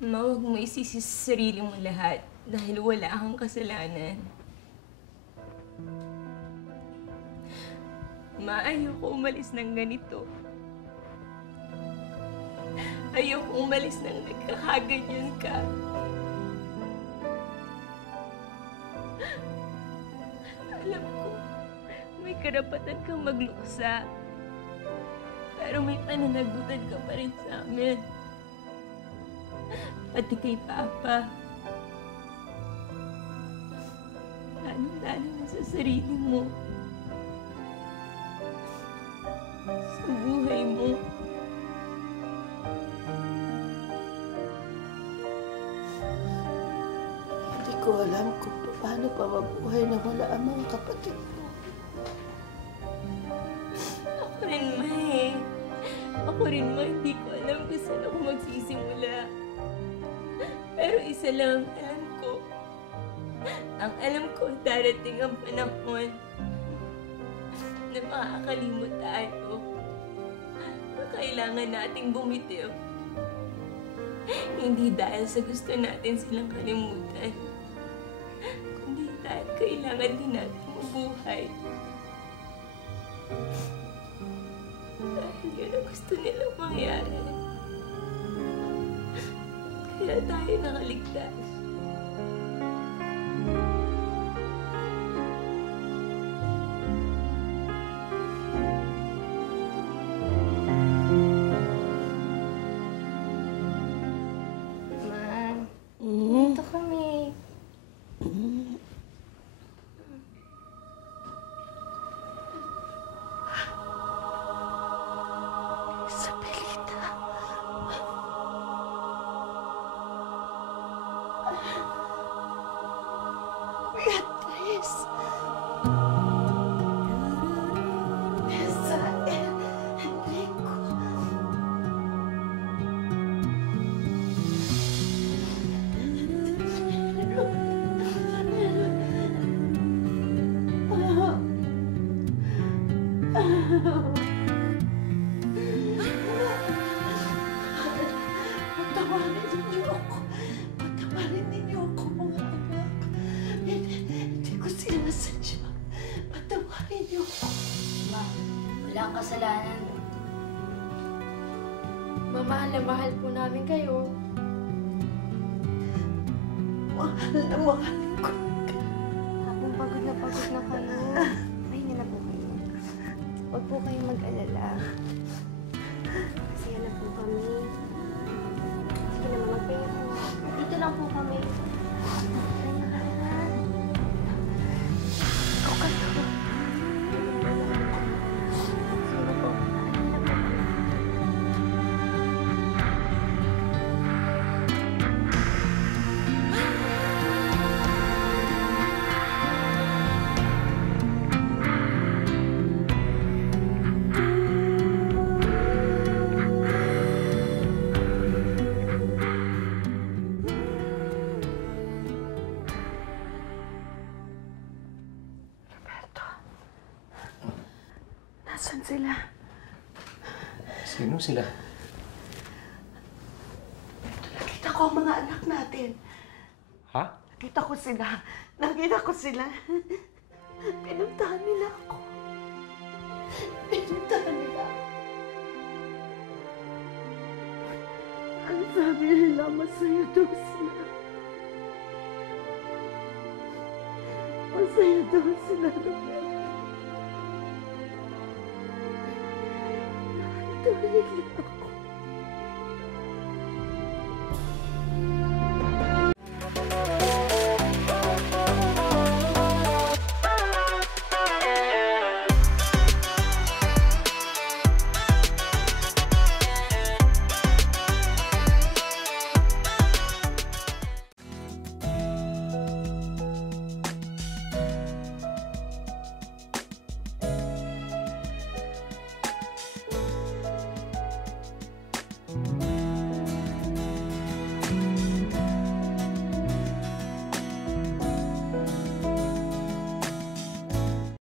Ma, huwag mo isisi sa sarili mo lahat dahil wala kang kasalanan. Ma, ayoko umalis ng ganito. Ayoko umalis ng nagkakaganyan ka. Alam ko, may karapatan kang magluksa. Pero may pananagutan ka pa rin sa amin. Pati kay Papa. Lalo na sa sarili mo. Sa buhay mo. Hindi ko alam kung paano pa mabuhay na wala ang mga kapatid mo. Ako rin, Ma eh. Ako rin, Ma, hindi ko alam kung saan ako magsisimula. Pero isa lang ang alam ko. Ang alam ko, darating ang panahon na makakalimot tayo. Na kailangan nating bumitiw. Hindi dahil sa gusto natin silang kalimutan, kundi dahil kailangan din natin mabuhay. Dahil yun ang gusto nilang mangyari. Kaya tayo nakaligtas. Dito kami. Isabelita. Beatriz. Israel. Enrico. Patawarin ninyo ako. Patawarin ninyo ako, mga anak. Hindi ko sinasadya. Patawarin niyo ako. Ma, wala kang kasalanan. Mahal na mahal po namin kayo. Mahal na mahal ko. Habang pagod na kayo, mahinga na po kayo. Huwag po kayong mag-alala. Masaya na po kami. Sige naman, magpahinga po. Dito lang po kami. Pahinga ka na. Ikaw ka na. Sige na po. Pahinga na po kami. Roberto. Nasaan sila? Sino sila? Nakita ko ang mga anak natin. Ha? Nakita ko sila. Nakita ko sila. Pinuntahan nila ako. Pinuntahan nila ako. Ang sabi nila, masaya daw sila. Masaya daw sila, Roberto. Nakita nila ako.